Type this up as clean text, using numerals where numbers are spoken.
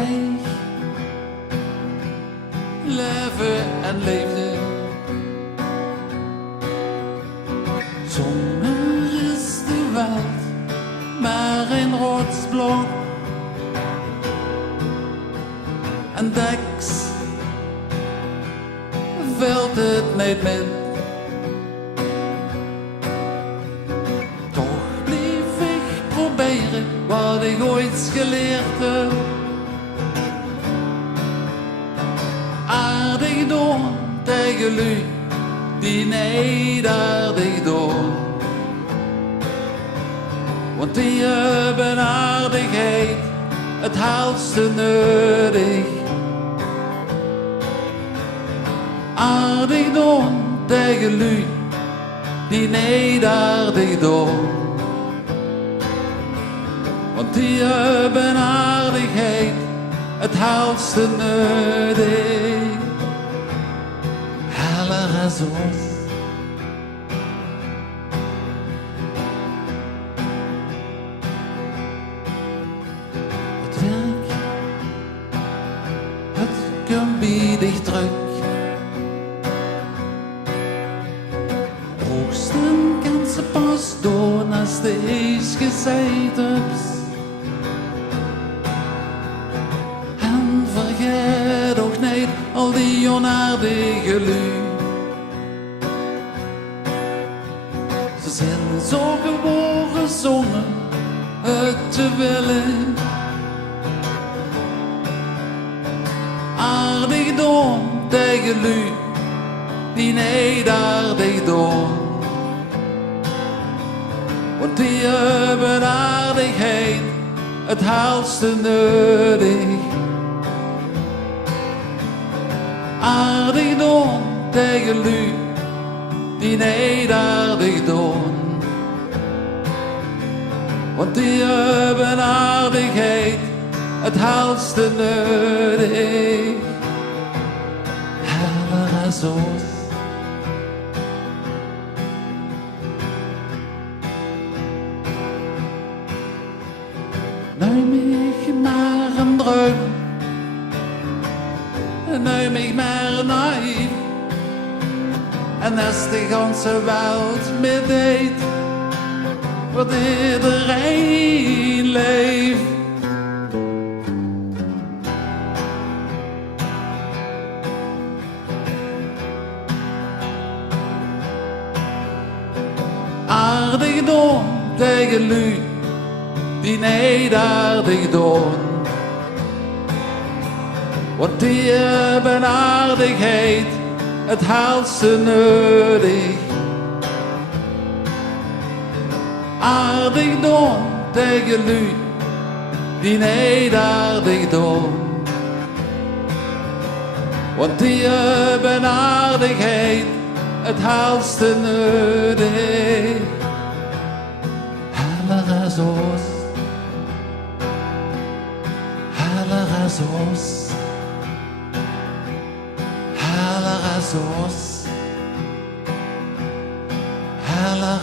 kreeg. Leven en leefde. Zonder is de wereld maar een rotsblok. En deks vult het niet met. Toch blijf ik proberen wat ik ooit geleerd heb. Aardig doen tegen lui die niet aardig doen. Want die hebben aardigheid het haalste nodig. Aardig doen tegen lui die niet aardig doen. Want die hebben aardigheid het haalste nodig. Heller als ons. Het werk, het gebiedig druk. Hoogsten kan ze pas doen als de is gezegd hebt. En vergeet ook niet al die onaardige lui. Ze zijn zo geboren zonder het te willen. Aardig doen tegen lui die niet aardig doen. Want die hebben aardigheid het haalste nodig. Aardig doen tegen lui die niet aardig doen. Want die hebben aardigheid het haalste nodig. Heller als ons. Neem ik maar een droom. Neem ik maar naïef. En als de ganse wereld me deed wat iedereen leeft. Aardig doen tegen lui die niet aardig doen. Want die hebben aardigheid het haalste nodig. Aardig doen tegen lui die niet aardig doen. Want die hebben aardigheid het haalste nodig. Heller als ons. Heller als ons. Heller als ons. Heller